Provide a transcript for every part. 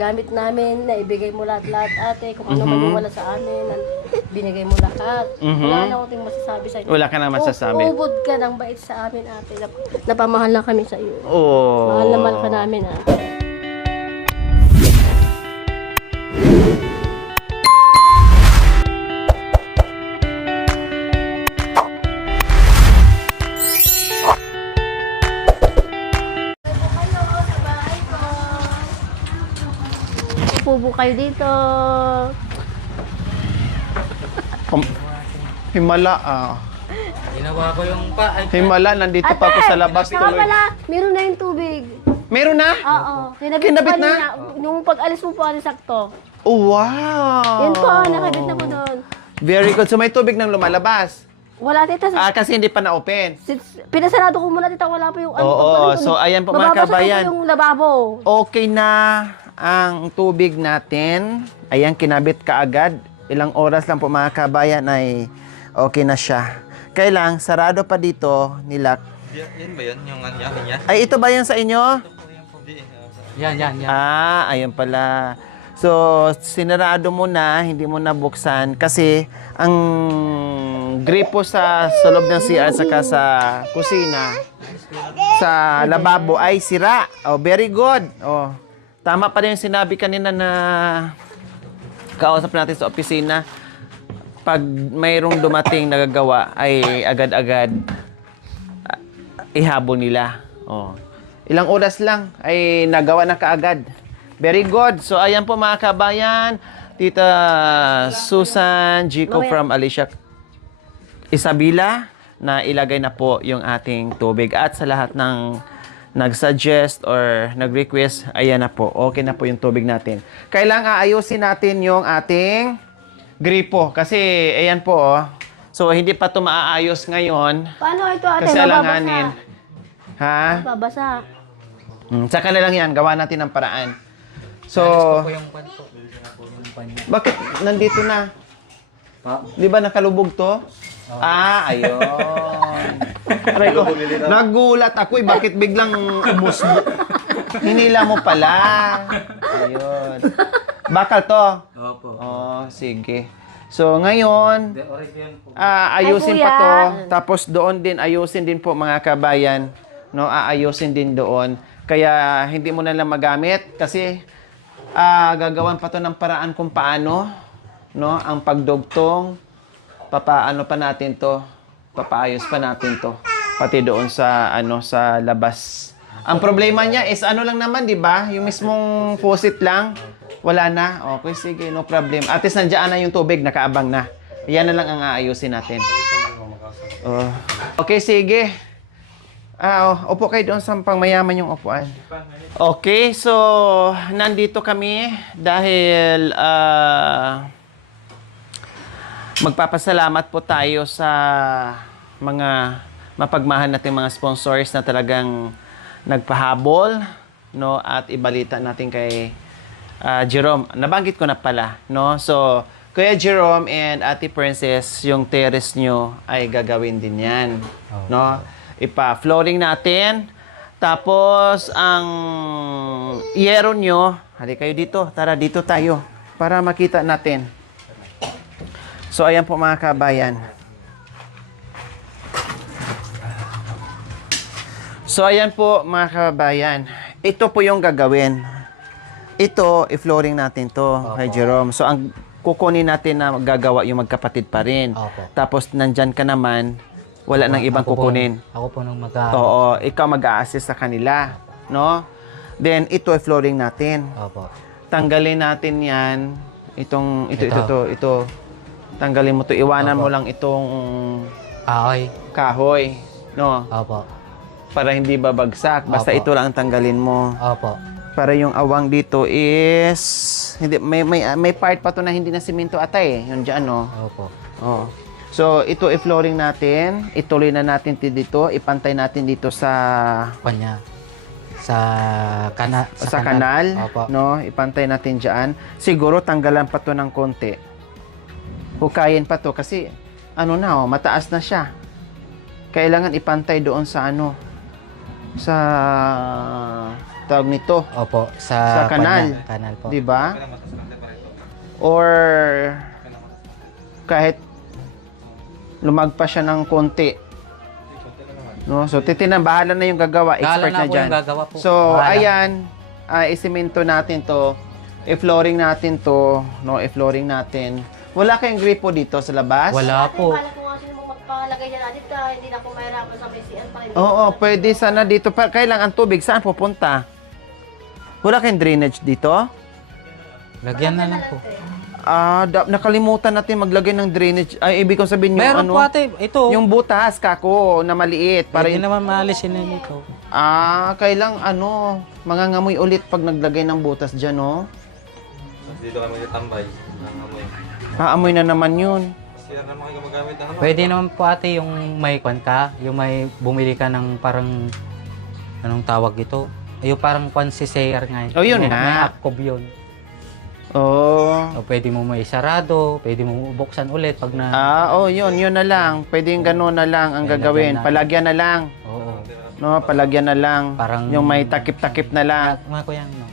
gamit namin, na ibigay mo lahat-lahat, ate. Kung ano man yung wala sa amin, binigay mo lahat. Wala na akong masasabi sa iyo. Wala ka na masasabi. Ubod ka ng bait sa amin, ate. Napamahal na kami sa iyo. Oh. Mahal na mahal ka namin, ate. Pubo kayo dito. Himala, Ginawa ko yung Himala, nandito pa ako sa labas Saka tuloy. pala, meron na yung tubig. Meron na? Oo. Kinabit na? Nung pag-alis mo po, sakto. Oh, wow! Yan po, nakabit na po doon. Very good. So may tubig nang lumalabas. Wala, tita. Kasi hindi pa na-open. Pinasarado ko muna, tita. Wala pa yung... Oo. So ayan po mga kabayan. Mababasa po yung lababo. Okay na ang tubig natin. Ayan, kinabit kaagad. Ilang oras lang po mga kabayan ay okay na siya. Kailang, sarado pa dito nilak. Yan ba yun? Yung ano niya? Ay, ito ba yan sa inyo? Yan. Ayan pala. So, sinarado mo na, hindi mo na buksan kasi ang gripo sa loob ng CR saka sa kusina, sa lababo ay sira. Oh, very good. Oh, tama pa rin yung sinabi kanina na kausap natin sa opisina. Pag mayroong dumating nagagawa ay agad-agad ihabol nila. Oh. Ilang oras lang ay nagawa na kaagad. Very good. So, ayan po mga kabayan. Tita Susan Jico from Alicia Isabela na ilagay na po yung ating tubig. At sa lahat ng nag-suggest or nag-request, ayan na po. Okay na po yung tubig natin. Kailangan aayusin natin yung ating gripo. Kasi, ayan po, oh. So, hindi pa ito maaayos ngayon. Paano ito, ate? Kasi alanganin. Ha? Babasa. Saka na lang yan. Gawa natin ng paraan. So, bakit nandito na? Di ba nakalubog to? Ayun. Aray ko, nagulat ako eh. Bakit biglang ubos mo? Hinila mo pala. Ayun. Bakal to? Opo. Oh, sige. So, ngayon, ayusin pa to. Tapos doon din, ayusin din po mga kabayan. No, aayusin din doon. Kaya hindi mo na lang magamit kasi gagawan pa to ng paraan kung paano, no, ang pagdugtong, papaano pa natin to, papaayos pa natin to, pati doon sa sa labas. Ang problema niya is ano lang naman, 'di ba? Yung mismong faucet lang, wala na. Okay, sige, no problem. At least nandiyan na yung tubig, nakaabang na. Yan na lang ang aayusin natin. Okay, sige. Upo kayo doon sa pangmayaman yung upuan. Okay, so nandito kami dahil magpapasalamat po tayo sa mga mapagmahal nating mga sponsors na talagang nagpahabol, no, at ibalita natin kay Jerome. Nabanggit ko na pala, no? So, Kuya Jerome and Ate Princess, yung terrace nyo ay gagawin din yan, no? Ipa-flooring natin. Tapos, ang yero nyo, hali kayo dito. Tara, dito tayo. Para makita natin. So, ayan po mga kabayan. So, ayan po mga kabayan. Ito po yung gagawin. Ito, i-flooring natin to kay Jerome. So, ang kukunin natin na gagawa yung magkapatid pa rin. Tapos, nandyan ka naman. Wala nang ibang kukunin. Ako po nung Oo, ikaw mag-a-assist sa kanila, no? Then ito ay flooring natin. Opo. Tanggalin natin 'yan. Ito. Tanggalin mo 'to. Iwanan mo lang itong kahoy, no? Opo. Para hindi babagsak. Basta ito lang ang tanggalin mo. Opo. Para yung awang dito is hindi may part pa 'to na hindi na semento atay, yung diyan, no? Opo. Oh. So, ito i-flooring natin. Ituloy na natin dito. Ipantay natin dito sa Kanya. Sa kanal. Opo. No? Ipantay natin dyan. Siguro, tanggalan pa to ng konti. Hukayin pa to kasi, mataas na siya. Kailangan ipantay doon sa sa tawag nito, Opo, sa sa kanal. Kanal po. 'di ba? Or kahit lumagpas siya ng konti. No? So titinan, bahala na yung gagawa, expert na Bahala na po diyan. yung gagawa po. So Bahala. ayan, isemento natin 'to. I-flooring natin 'to, no? I-flooring natin. Wala kayong gripo dito sa labas? Wala po. Kala ko nga sino mo magpalagay niya natin ka, hindi na ako mahirapan sa may CR pa rin. Oo, pwede sana dito. Kailangan ang tubig, saan pupunta? Wala kayong drainage dito? Lagyan na lang po. Nakalimutan natin maglagay ng drainage. Ay, ibig kong sabihin yung Meron ano? po ate, ito. Yung butas, kako, na maliit. Para Hindi naman maalisin na ito. kailang mangangamoy ulit pag naglagay ng butas dyan, no? Dito kami tambay. Aamoy na naman yun. Sila naman kayo gumagamit ng ano? Pwede naman po ate yung may kwan ka, yung may bumili ka ng parang, anong tawag ito? Yung parang kwan si Sayer nga. Oh, yun may, nga. May akkob yun. Oh. O, pwede mo may sarado, pwede mo buksan ulit pag na... Yun na lang. Pwedeng gano'n na lang ang May gagawin. lagyan na. Palagyan na lang. Oo. No, palagyan na lang. Parang- yung may takip-takip na lang. Mga ko yan, no?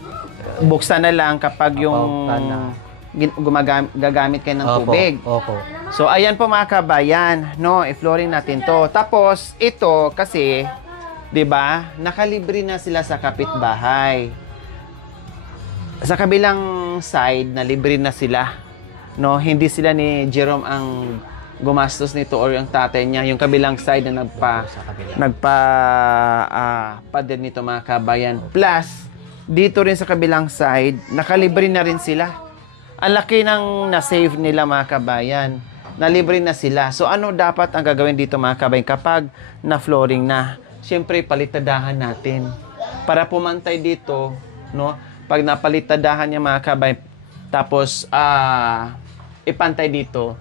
Buksan na lang kapag yung Opo, gagamit kayo ng Opo, tubig. Opo. So, ayan po mga kabayan, no, i-flooring natin to. Tapos, ito kasi, di ba, nakalibre na sila sa kapitbahay. Sa kabilang side, na libre na sila. No, hindi sila ni Jerome ang gumastos nito or yung tatay niya. Yung kabilang side na pader nito mga kabayan. Plus, dito rin sa kabilang side, nakalibre na rin sila. Ang laki ng na-save nila mga kabayan. Nalibre na sila. So ano dapat ang gagawin dito mga kabayan kapag na-flooring na? Siyempre, palitadahan natin. Para pumantay dito, no? Pag napalitadahan niya mga kabayan, tapos ipantay dito,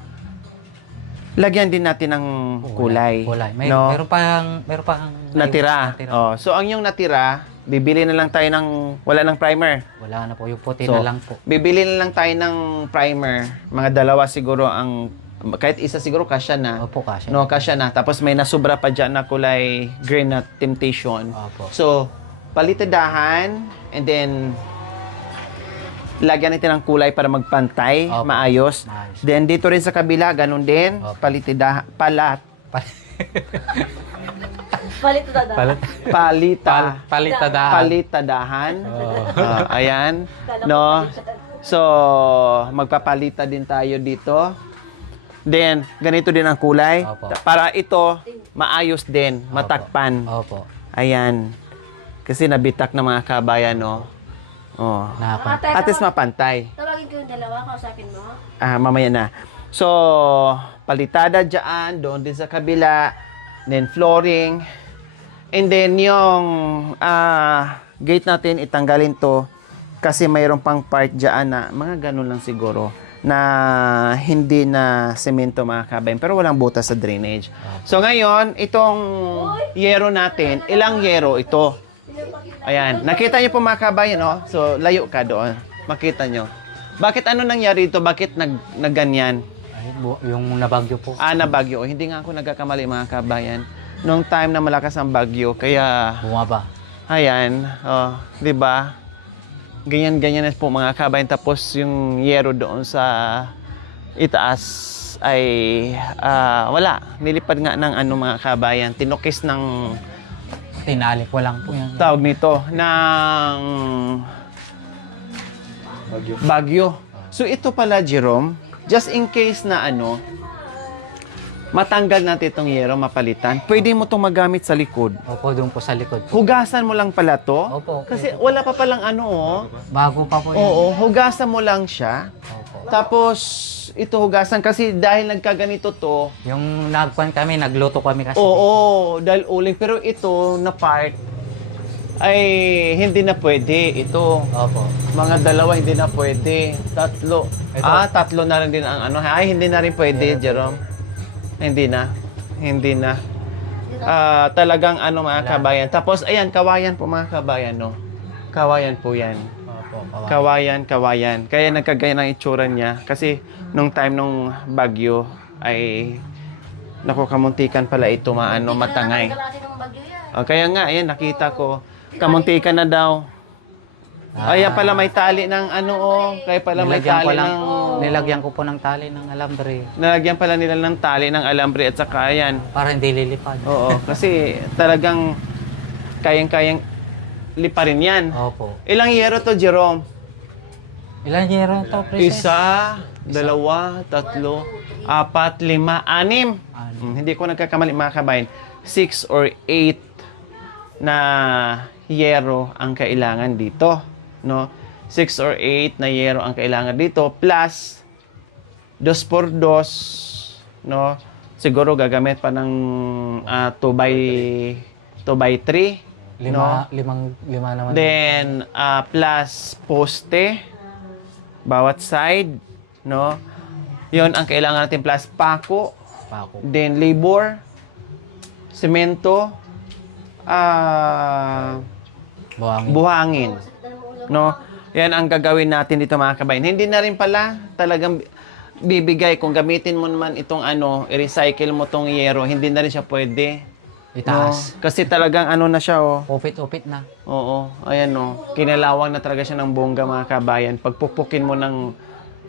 lagyan din natin ng kulay. No? Meron pang Natira. Oh, so ang yung natira, bibili na lang tayo ng wala ng primer. Wala na po, yung puti So, na lang po. bibili na lang tayo ng primer. Mga dalawa siguro ang kahit isa siguro kasya na. Opo, kasya. No, kasya na. Tapos may nasubra pa dyan na kulay green na Temptation. Opo. So, palitadahan and then lagyan natin ng kulay para magpantay, Opo. maayos. Maayos. Then dito rin sa kabila, ganun din, Opo. palitadahan, palitadahan. Ayan. No? So, magpapalita din tayo dito. Then, ganito din ang kulay. Opo. Para ito, maayos din, matakpan. Opo. Ayan. Kasi nabitak na mga kabayan, no? Oh. Napan. At least mapantay. Tawagin ko yung dalawa, kausapin mo. Mamaya na. So, palitada dyan, doon din sa kabila. Then, flooring. And then, yung gate natin, itanggalin to. Kasi mayroon pang part dyan na, mga ganun lang siguro, na hindi na semento mga kabayan. Pero walang butas sa drainage. So, ngayon, itong yero natin, ilang yero ito? Ayan. Nakita niyo po mga kabayan, no? So, layo ka doon. Makita niyo. Bakit ano nangyari ito? Bakit nagganyan? Ay, yung nabagyo po. Nabagyo. Hindi nga ako nagkakamali mga kabayan. Noong time na malakas ang bagyo, kaya Bumaba. ayan, di ba? Ganyan-ganyan na po mga kabayan. Tapos yung yero doon sa itaas ay wala. Nilipad nga ng mga kabayan. Tinukis ng Tinalik ko lang po yan. tawag nito ng bagyo. So ito pala, Jerome, just in case na matanggal natin itong yero, mapalitan, pwede mo itong magamit sa likod. Opo, doon po sa likod po. Hugasan mo lang pala to. Opo. Kasi wala pa palang Bago pa po yan. Oo, hugasan mo lang siya. Opo. Tapos, ito hugasan kasi dahil nagkaganito to, Yung nagkuhan kami, nagluto kami kasi. oo, dahil uling. Pero ito na part, ay hindi na pwede. Ito, Opo. mga dalawa hindi na pwede. Tatlo. Ito. Tatlo na rin din ang Ay, hindi na rin pwede, Jerome. Hindi na. Hindi na. Talagang mga kabayan. Tapos, ayan, kawayan po mga kabayan, no? Kawayan po yan. Opo. Kawayan. Kaya nagkagaya ng itsura niya. Kasi, nung time nung bagyo, ay, naku, kamuntikan pala ito, matangay. Galasin ng bagyo yan. Kaya nga, ayan, nakita ko, kamuntikan na daw. Ayan pala may tali ng ano oh. Kaya pala may tali ng... Nilagyan ko po ng tali ng alambre Nalagyan pala nila ng tali ng alambre at saka ayan. para hindi lilipad. Oo, kasi talagang kayang-kayang liparin yan. Opo. Ilang yero to, Jerome? Ilan yero to, Princess? 1, 2, 3, 4, 5, 6. Hindi ko nagkakamali mga kabayan. 6 or 8 na yero ang kailangan dito, no? 6 or 8 na yero ang kailangan dito plus 2 por 2, no? Siguro gagamit pa ng 2 by 3, no? Lima naman. Then plus poste bawat side, no? 'Yon ang kailangan natin plus pako. Then labor, semento, buhangin. No? Yan ang gagawin natin dito mga kabayan. Hindi na rin pala talagang bibigay kung gamitin mo naman itong i-recycle mo tong yero, hindi na rin siya pwede. Itaas. No? Kasi talagang na siya oh. Upit na. Oo, ayan no. Kinalawang na talaga siya ng bongga mga kabayan. Pagpupukin mo ng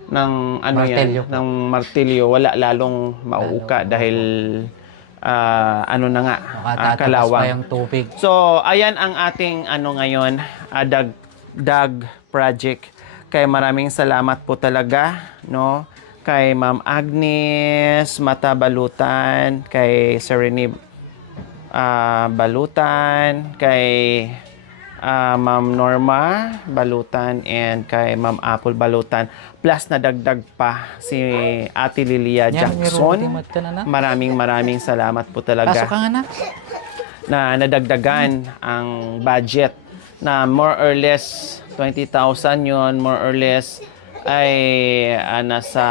martilyo. ng martilyo, wala lalong mauuka dahil na nga, kalawang. Pa yung tubig. So, ayan ang ating ngayon, dagdag project. Kaya maraming salamat po talaga, no? Kay Ma'am Agnes Mata Balutan, kay Serenib Balutan, kay Ma'am Norma Balutan, and kay Ma'am Apple Balutan. Plus nadagdag pa si Ate Lilia Jackson. Maraming salamat po talaga. Pasok ka nga na. Na nadagdagan ang budget na more or less 20,000 yon, more or less ay nasa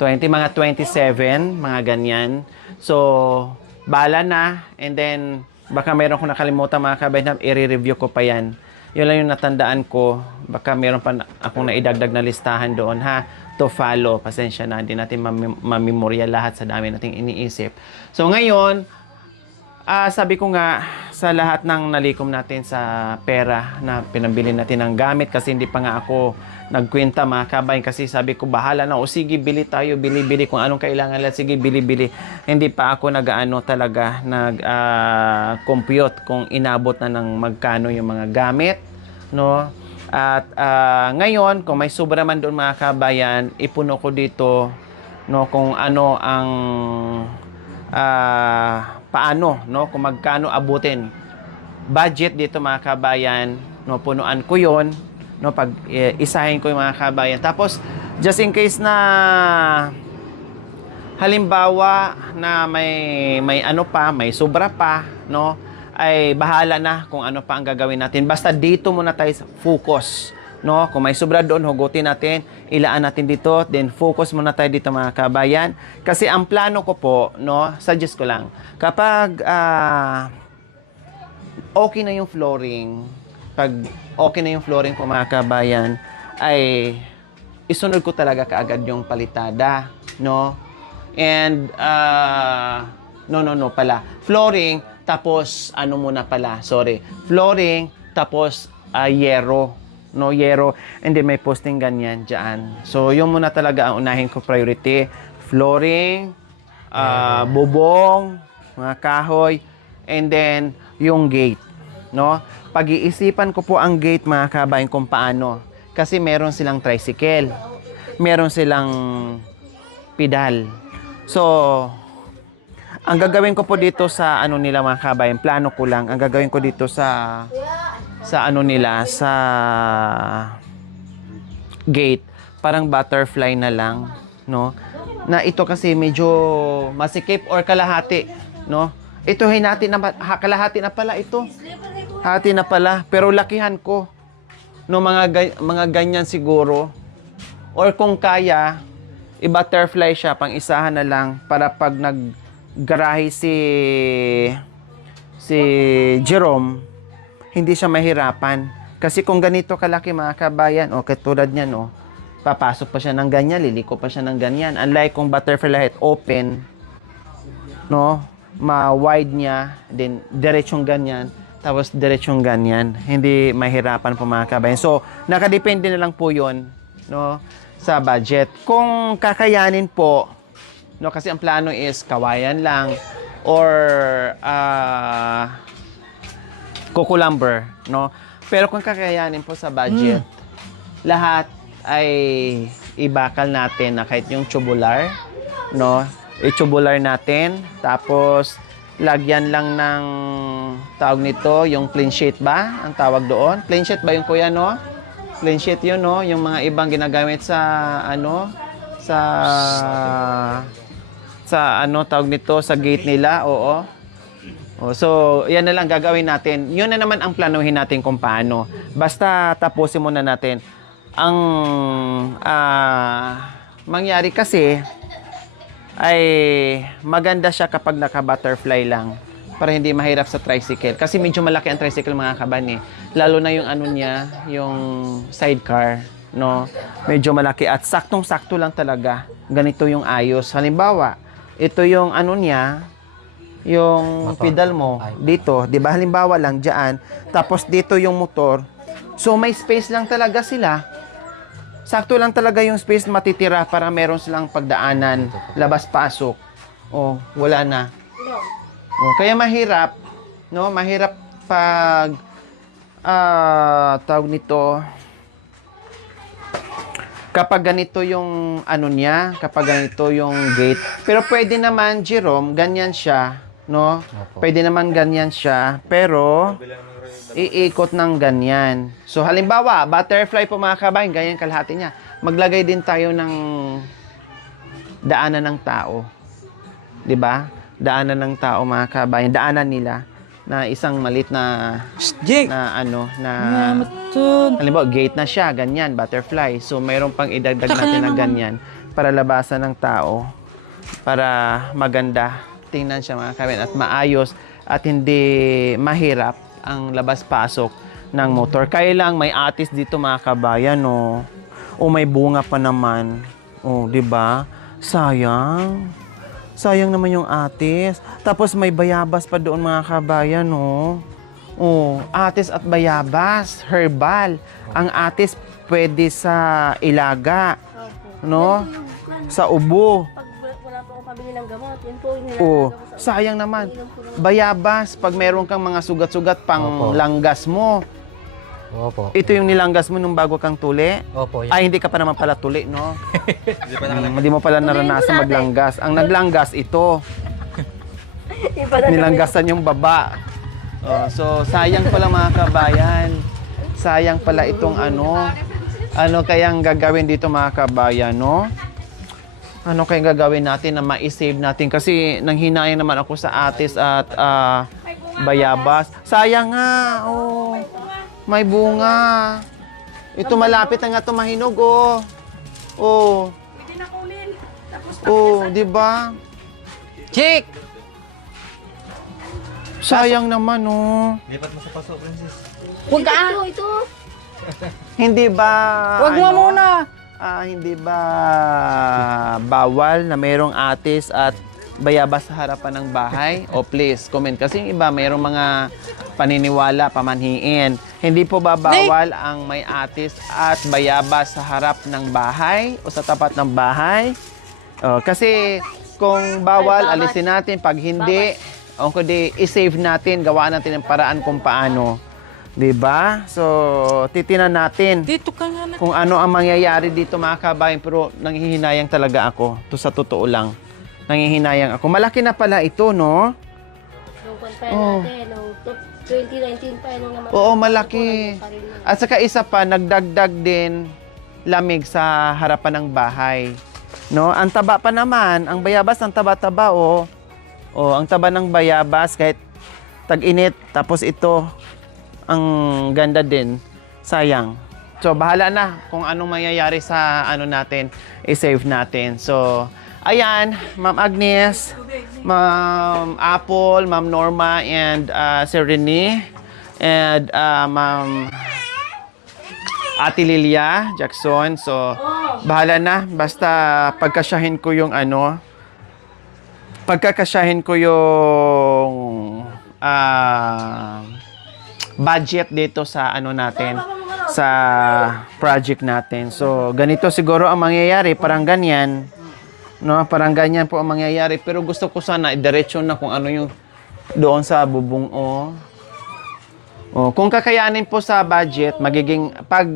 mga 27, mga ganyan. So, bala na, and then baka meron kong nakalimutan mga kabayan, i-review ko pa yan. Yun lang yung natandaan ko. Baka meron pa akong naidagdag na listahan doon ha, to follow. Pasensya na, hindi natin mamemorya lahat sa dami nating iniisip. So ngayon, sabi ko nga, sa lahat ng nalikom natin sa pera na pinabili natin ng gamit, kasi hindi pa nga ako nagkwenta mga kabayan, kasi sabi ko bahala na, o sige bili tayo, bili kung anong kailangan lang, sige bili. Hindi pa ako talaga compute kung inabot na ng magkano yung mga gamit, no? At ngayon, kung may sobra man doon mga kabayan, ipuno ko dito, no, kung ano ang paano, no, kung magkano abutin budget dito mga kabayan, no, punuan ko 'yon, no, pag isahin ko yung mga kabayan. Tapos just in case na halimbawa na may sobra pa, no, ay bahala na kung ano pa ang gagawin natin. Basta dito muna tayo focus, no? Kung may sobra doon, hugutin natin, ilaan natin dito, then focus muna tayo dito mga kabayan. Kasi ang plano ko po, no, suggest ko lang, kapag okay na yung flooring, pag okay na yung flooring po mga kabayan, ay isunod ko talaga kaagad yung palitada, no? And no pala, flooring tapos flooring tapos yero, no, yero, and then may posting ganyan dyan. So yung muna talaga ang unahin ko priority, flooring, bubong, mga kahoy, and then yung gate, no. Pag-iisipan ko po ang gate mga kabayan kung paano, kasi meron silang tricycle, meron silang pedal. So ang gagawin ko po dito sa nila mga kabayan, plano ko lang, ang gagawin ko dito sa nila, sa gate, parang butterfly na lang, no? Na ito kasi medyo masikip or kalahati, no? Ito hinati na, kalahati na pala ito. Hati na pala, pero lakihan ko. No, mga ganyan siguro. Or kung kaya, i-butterfly siya, pang isahan na lang para pag naggarahe si Jerome, hindi siya mahirapan. Kasi kung ganito kalaki mga kabayan, tulad niyan, papasok pa siya ng ganyan, liliko pa siya ng ganyan. Unlike kung butterfly head, open, no, ma-wide niya, then diretsong ganyan, tapos diretsong ganyan. Hindi mahirapan po mga kabayan. So, nakadepende na lang po yun, no, sa budget. Kung kakayanin po, no, kasi ang plano is kawayan lang or kukulumber, no? Pero kung kakayanin po sa budget, lahat ay ibakal natin na kahit yung tubular, no? I-tubular natin, tapos lagyan lang ng tawag nito, yung plain sheet ba? Ang tawag doon? Plain sheet ba yung kuya, no? Plain sheet yun, no? Yung mga ibang ginagamit sa, ano, sa ano, tawag nito, sa gate nila, oo. So, yan na lang gagawin natin. Yun na naman ang planuhin natin kung paano. Basta tapusin muna natin. Ang mangyari kasi, ay maganda siya kapag naka-butterfly lang para hindi mahirap sa tricycle. Kasi medyo malaki ang tricycle mga kaban eh. Lalo na yung ano niya, yung sidecar, no? Medyo malaki at saktong-sakto lang talaga. Ganito yung ayos. Halimbawa, ito yung ano niya, yung Motor. pedal mo dito, 'di ba? Halimbawa lang diyan, tapos dito yung motor. So may space lang talaga sila. Sakto lang talaga yung space matitira para meron silang pagdaanan, labas-pasok. Oh, wala na. Oh, kaya mahirap, no? Mahirap pag tawag nito kapag ganito yung ano niya, kapag ganito yung gate. Pero pwede naman, Jerome, ganyan siya, no? Pwede naman ganyan siya, pero iikot ng ganyan. So, halimbawa, butterfly po mga kabayan, ganyan kalahati niya. Maglagay din tayo ng daanan ng tao. 'Di ba? Daanan ng tao mga kabayan, daanan nila na isang malit na ano, na halimbawa, gate na siya, ganyan, butterfly. So, mayroon pang idagdag natin na ganyan para labasan ng tao, para maganda tingnan siya mga kabayan at maayos at hindi mahirap ang labas-pasok ng motor. Kaya lang may atis dito mga kabayan, no? O may bunga pa naman. O, di ba? Sayang. Sayang naman yung atis. Tapos may bayabas pa doon mga kabayan, no? O, atis at bayabas, herbal. Ang atis pwede sa ilaga, no? Sa ubo. Pag wala po akong pabili ng gamot, yun po yung Oh, sayang naman. Bayabas, pag meron kang mga sugat-sugat pang Opo. langgas mo. Opo. Ito yung nilanggas mo nung bago kang tuli. Opo. Ay, hindi ka pa naman pala tuli, no? Hindi mo pala naranasan maglanggas. Ang naglanggas, ito. Iba na Nilanggasan yung baba. Oh, so, sayang pala mga kabayan. Sayang pala itong ano. Ano kayang gagawin dito mga kabayan, no? Ano kayang gagawin natin na ma-save natin? Kasi nanghinayang naman ako sa atis at bayabas. Sayang nga, oh. May bunga. Ito malapit na nga ito mahinog, oh. Oh. Pwede na kunin. Tapos Oh, di ba? Chick! Sayang naman, oh. Lipat mo sa paso, Princess. Huwag ka! Ito. Hindi ba Huwag mo muna! Hindi ba bawal na mayroong atis at bayabas sa harapan ng bahay? O please, comment. Kasi yung iba, mayroong mga paniniwala, pamanhiin. Hindi po ba bawal ang may atis at bayabas sa harap ng bahay o sa tapat ng bahay? Kasi kung bawal, alisin natin. Pag hindi, o kundi i-save natin, gawaan natin ang paraan kung paano. Diba? So, titinan natin Dito ka nga na. kung ano ang mangyayari dito mga kabayan. Pero nanghihinayang talaga ako. To sa totoo lang. Nanghihinayang ako. Malaki na pala ito, no? Nung kontayan natin, nung 2019 pa, nung naman. Oo, malaki. At saka isa pa, nagdagdag din lamig sa harapan ng bahay. No? Ang taba pa naman, ang bayabas, ang taba-taba, oh. Oh, ang taba ng bayabas, kahit tag-init, tapos ito, ang ganda din. Sayang. So, bahala na kung anong mangyayari sa ano natin, i-save natin. So, ayan, Ma'am Agnes, Ma'am Apple, Ma'am Norma, and Sir Rene, and Ma'am Ate Lilia Jackson. So, bahala na. Basta pagkasyahin ko yung ano, pagkakasyahin ko yung budget dito sa ano natin, sa project natin. So, ganito siguro ang mangyayari, parang ganyan. No, parang ganyan po ang mangyayari. Pero gusto ko sana i-diretso na kung ano yung doon sa bubong o. Oh, kung kakayanin po sa budget, magiging pag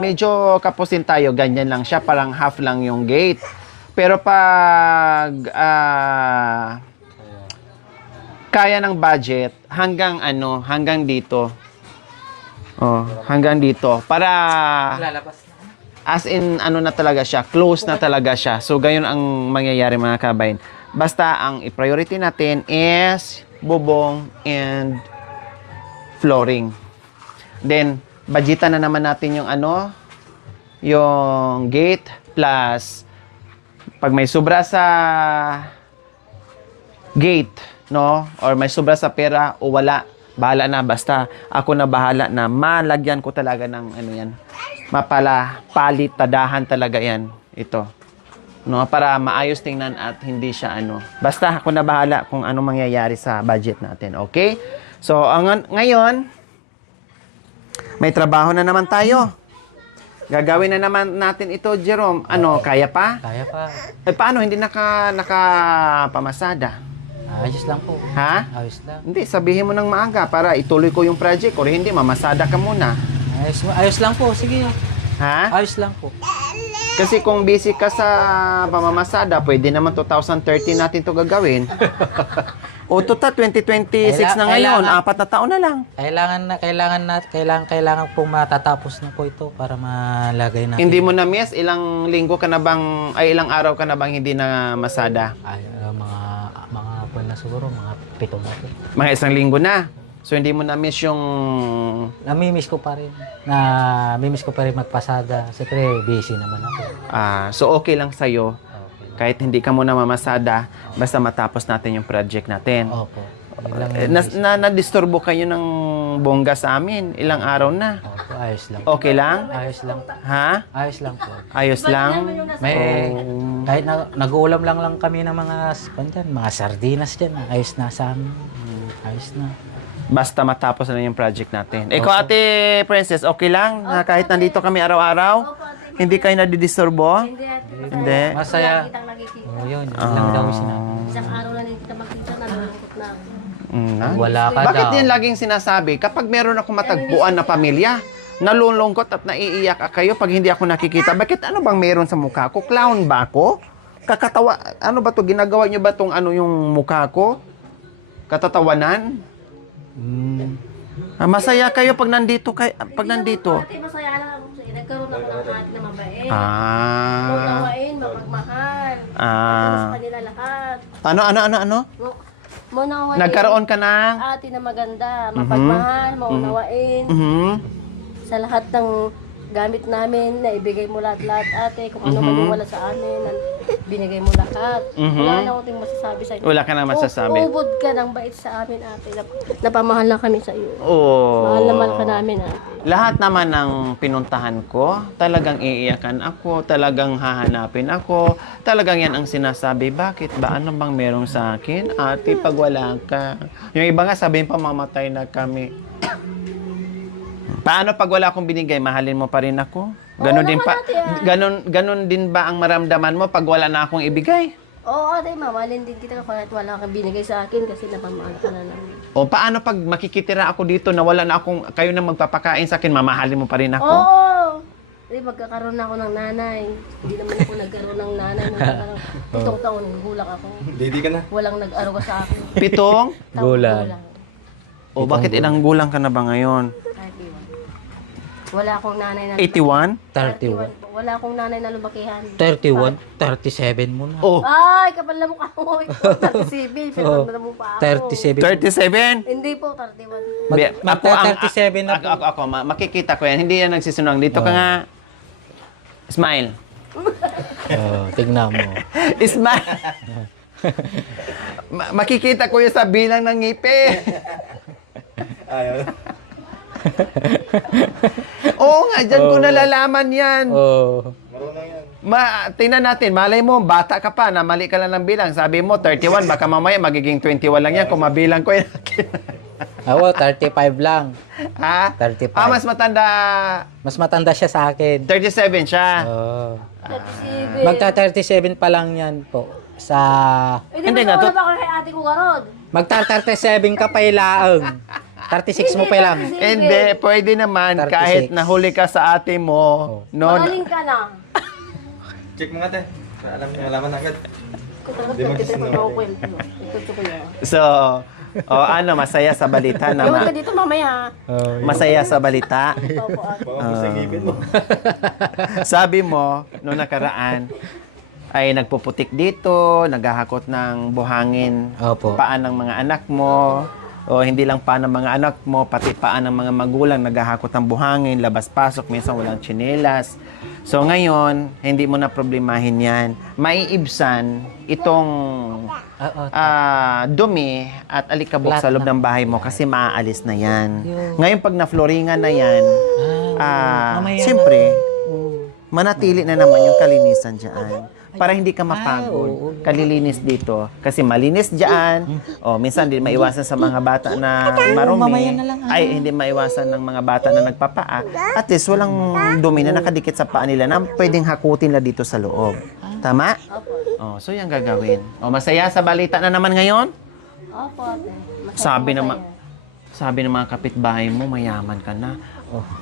medyo kapusin tayo, ganyan lang siya, parang half lang yung gate. Pero pag kaya ng budget hanggang hanggang dito. Oh, hanggang dito para Lalabas na. as in na talaga siya, close na talaga siya. So gayon ang mangyayari mga kabayan. Basta ang i-priority natin is bubong and flooring. Then budgetan na naman natin yung yung gate plus pag may sobra sa gate, no? Or may sobra sa pera o wala, bahala na. Basta ako na bahala na malagyan ko talaga ng yan. Palitadahan talaga yan. Ito. No? Para maayos tingnan at hindi siya Basta ako na bahala kung ano mangyayari sa budget natin. Okay? So, ngayon, may trabaho na naman tayo. Gagawin na naman natin ito, Jerome. Kaya pa? Kaya pa. Paano? Hindi nakapamasada? Ayos lang po. Ha? Ayos lang. Hindi, sabihin mo ng maaga para ituloy ko yung project or hindi, mamasada ka muna. Ayos lang po. Sige. Ha? Ayos lang po. Kasi kung busy ka sa pamamasada, pwede naman 2030 natin to gagawin. O total 2026 na ngayon, 4 na taon na lang. Kailangan pong matatapos na po ito para malagay natin. Hindi mo na miss, ilang linggo ka na bang, ilang araw ka na bang hindi na masada? Ay, mga buwan na siguro, mga 7 na po. Mga 1 linggo na. So hindi mo na miss yung... Namimiss ko pa rin. Namimiss ko pa rin magpasada. Siyempre, busy naman ako. So okay lang sa'yo. Kahit hindi ka muna mamasada, basta matapos natin yung project natin. Opo. Yun lang Na-disturbo kayo ng bongga sa amin. Ilang araw na. Opo, ayos lang. Okay lang? Ayos lang. Ha? Ayos lang po. Ayos lang? May, kahit nag-uulam lang kami ng mga sardinas dyan. Ayos na sa amin. Ayos na. Basta matapos na yung project natin. Ikaw, Ate Princess, okay lang? Na kahit nandito kami araw-araw? Hindi kayo nadidisturbo? Hindi, ate. Hindi. Masaya. Lagi kitang nakikita. Oh, yun lang daw yung sinabi. Isang araw na din kita makita, nalulungkot na ako. Wala ka Bakit daw. yan laging sinasabi? Kapag meron ako matagpuan na pamilya, nalulungkot at naiiyak kayo pag hindi ako nakikita. Bakit ano bang meron sa mukha ko? Clown ba ako? Kakatawa, ano ba to? Ginagawa nyo ba tong yung mukha ko? Katatawanan? Masaya kayo pag nandito. Pag nandito. Ate, masaya lang ako sa'yo. Nagkaroon ako ng ate na mabait. Ah. Maunawain, mapagmahal. Ah. Tapos sa kanila lahat. Ano? Maunawain. Nagkaroon ka ng... Ate na maganda, mapagmahal, maunawain. Mhm. Sa lahat ng gamit namin, na ibigay mo lahat-lahat, ate. Kung ano man yung wala sa amin, binigay mo lahat. Wala na akong masasabi sa'yo. Wala ka na masasabi. Ubod ka ng bait sa amin, ate. Napamahal lang kami sa iyo. Oh. Mahal na mahal ka namin, ate. Lahat naman ng pinuntahan ko, talagang iiyakan ako, talagang hahanapin ako, talagang yan ang sinasabi. Bakit ba? Ano bang merong sa akin? Ate, pag wala ka. Yung iba nga sabihin pa, mamatay na kami. Paano pag wala akong binigay, mahalin mo pa rin ako? Ganon din pa. Ganon din ba ang maramdaman mo pag wala na akong ibigay? Oo, ate, mamahalin din kita kahit wala kang binigay sa akin kasi napamahal ka na namin. O paano pag makikitira ako dito na wala na akong, kayo na magpapakain sa akin, mamahalin mo pa rin ako? Oo! Kasi magkakaroon na ako ng nanay. Hindi naman ako nagkaroon ng nanay. Nagkakaroon. 7 taon, gulang ako. Didi ka na. Walang nag-aruga sa akin. 7? Taon, Gulang. O bakit ilang gulang ka na ba ngayon? 31. Wala akong nanay na... 81? 31. Wala akong nanay na lumakihan. 31, 37 mo na. Oh, Ay, kapal na mukha mo. 37, pero na mo pa ako. 37. 37? Hindi po, 31. Magka-37 na po. Ako, makikita ko yan. Hindi yan nagsisunong. Dito ka nga. Smile. Oh, tignan mo. Smile. Makikita ko yan sa bilang ng ngipi. Ayaw. Oo nga, dyan ko nalalaman yan. Oh. Marunong yan. Tingnan natin, malay mo, bata ka pa, na mali ka lang ng bilang. Sabi mo, 31, baka mamaya magiging 21 lang yan kung mabilang ko yan. Oo, 35 lang. Ha? 35. Ah, mas matanda. Mas matanda siya sa akin. 37 siya. Oo. Nagsibi. Magta-37 pa lang yan po. Sa... Hindi Hindi mo na, wala ba ako kay ate ko karod? Magta-37 ka pa ilaang. 36 mo pa lang. Hindi, pwede naman 36. kahit nahuli ka sa ate mo. No, Magaling ka na. Check mo nga te. Alam niyo, alaman agad. Kung talagang 33 pa ako kwento. Ituto ko yan. so, ano, masaya sa balita Ewan ka naman. dito mamaya. Masaya sa balita. Opo, ate. Baka mo sa ngipin mo. Sabi mo, noong nakaraan, ay nagpuputik dito, naghahakot ng buhangin Opo. paan ng mga anak mo, o hindi lang paan ng mga anak mo, pati paan ng mga magulang naghahakot ng buhangin, labas-pasok, minsan walang tsinelas. So ngayon, hindi mo na problemahin yan. Maiibsan itong Oo. dumi at alikabok Lahat sa loob na. ng bahay mo kasi maaalis na yan. Yun. Ngayon, pag na-floringan na yan, mamaya na. siyempre, manatili na naman yung kalinisan dyan. Para hindi ka oo. mapagod. Kalilinis dito. Kasi malinis dyan. O, minsan din maiwasan sa mga bata na marumi. mamaya na lang, Ay, hindi maiwasan ng mga bata na nagpapaa. At least, walang dumi na nakadikit sa paa nila na pwedeng hakutin na dito sa loob. Tama? O, so yan gagawin. O, masaya sa balita na naman ngayon? Opo, ate. Masaya Sabi masaya. naman, sabi ng mga kapitbahay mo, mayaman ka na.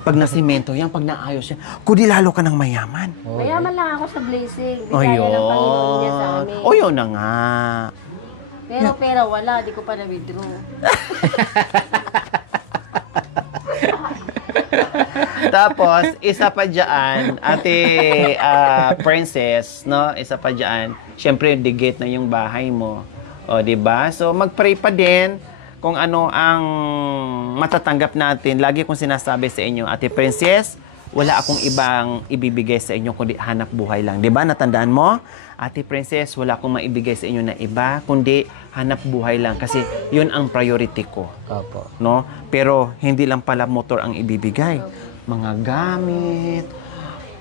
Pag nasimento yan, pag naayos yan, kudi lalo ka ng mayaman. Mayaman lang ako sa blessing. O Bigaya ng Panginoon niya sa yun. amin. O yun na nga. Pero pera wala, di ko pa na-withdraw. Tapos, isa pa dyan, ate Princess, no? Isa pa dyan, syempre, digit na yung bahay mo. O, di ba? So, mag-pray pa din kung ano ang matatanggap natin. Lagi kong sinasabi sa inyo, ate Princess, wala akong ibang ibibigay sa inyo kundi hanap buhay lang. Di ba? Natandaan mo? Ate Princess, wala akong maibigay sa inyo na iba, kundi hanap buhay lang. Kasi yun ang priority ko. Opo. No? Pero hindi lang pala motor ang ibibigay. Mga gamit,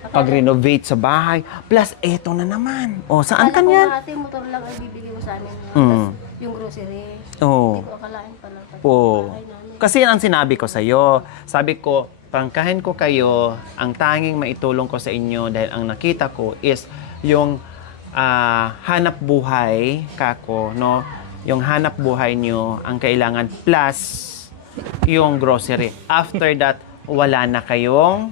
pag-renovate sa bahay, plus eto na naman. O, saan Akala ka ko niyan? nga, ate, motor lang ang bibigay mo sa amin. Mm. Tapos yung grocery. Oo. Hindi ko akalain pala. Oo. Bahay namin. Kasi yan ang sinabi ko sa'yo. Sabi ko, prangkahin ko kayo, ang tanging maitulong ko sa inyo dahil ang nakita ko is yung hanap buhay, kako, no? Yung hanap buhay nyo, ang kailangan plus yung grocery. After that, wala na kayong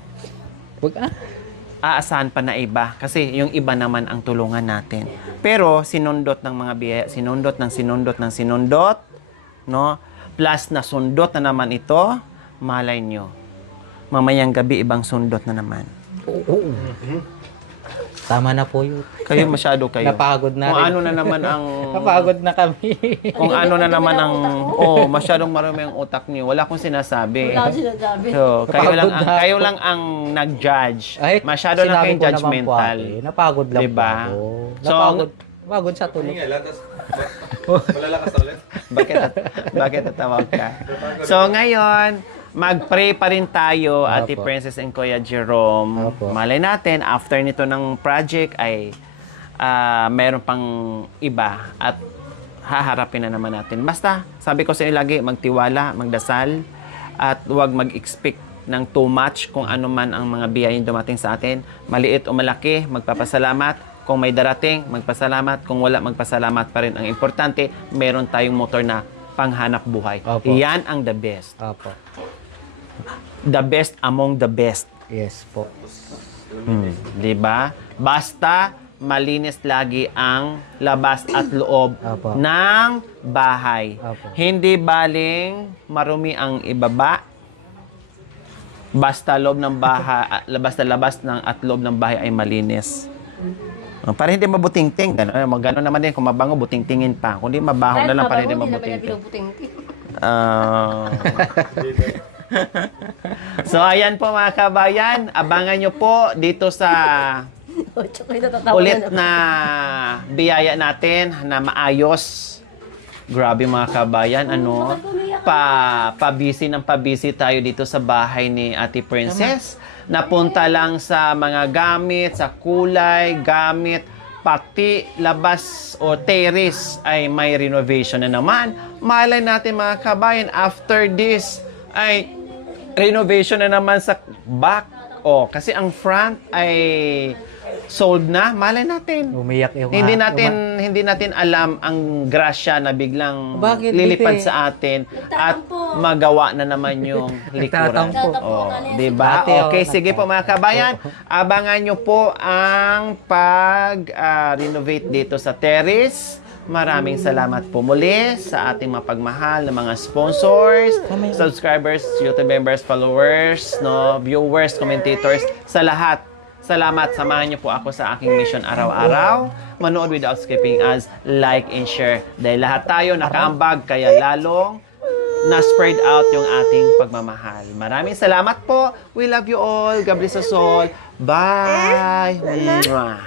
aasahan pa na iba. Kasi yung iba naman ang tulungan natin. Pero sinundot ng mga biyaya, sinundot ng sinundot, no? Plus na sundot na naman ito, malay nyo. Mamayang gabi, ibang sundot na naman. Tama na po yun. Kayo masyado kayo. Napagod na Kung rin. ano na naman ang... Napagod na kami. Kung ano na naman ang... Oh, masyadong marami ang utak niyo. Wala akong sinasabi. Wala akong sinasabi. So, Napagod na kayo ako. lang ang nag-judge. Ay, Masyado lang sinabi kayong ko naman po, judgmental. ate. Napagod lang Diba? po ako. So, Napagod sa tulog. Hinga lang, tapos malalakas na ulit. bakit tatawag ka? So, ngayon, mag-pray pa rin tayo, Ate Opo. Princess and Kuya Jerome. Opo. Malay natin, after nito ng project ay meron pang iba at haharapin na naman natin. Basta, sabi ko sa inyo lagi, magtiwala, magdasal, at huwag mag-expect ng too much kung ano man ang mga biyayang dumating sa atin. Maliit o malaki, magpapasalamat. Kung may darating, magpasalamat. Kung wala, magpasalamat pa rin. Ang importante, meron tayong motor na panghanap buhay. Opo. Yan ang the best. Opo. The best among the best. Yes po. Diba? Basta malinis lagi ang labas at loob Opo. ng bahay. Opo. Hindi baling marumi ang ibaba. Basta loob ng bahay, labas ng at loob ng bahay ay malinis. Para hindi mabutingting. Gano'n naman din kung mabango, butingtingin pa. Kung di mabaho na lang, para hindi mabutingting. So, ayan po mga kabayan. Abangan nyo po dito sa ulit na biyaya natin na maayos. Grabe mga kabayan, ano? Pabisi ng pabisi tayo dito sa bahay ni Ate Princess. Napunta lang sa mga gamit, sa kulay, gamit, pati labas o terrace ay may renovation na naman. Malay natin mga kabayan, after this ay renovation na naman sa back. Kasi ang front ay sold na. Malay natin. Umiyak yung Hindi natin alam ang grasya na biglang Bakit, lilipad Bibi? sa atin at magawa na naman yung likuran. Nagtatampo. Diba? Ate, Okay, sige po mga kabayan. Abangan nyo po ang pag-renovate dito sa terrace. Maraming salamat po muli sa ating mapagmahal na mga sponsors, subscribers, YouTube members, followers, viewers, commentators, sa lahat. Salamat. Samahan niyo po ako sa aking mission araw-araw. Manood without skipping ads, like and share. Dahil lahat tayo nakaambag, kaya lalong na-spread out yung ating pagmamahal. Maraming salamat po. We love you all. God bless us all. Bye! Mwah.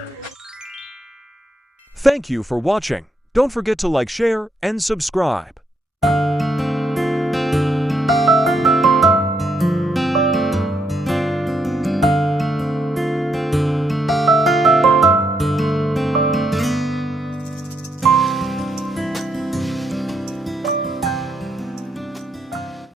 Thank you for watching. Don't forget to like, share, and subscribe.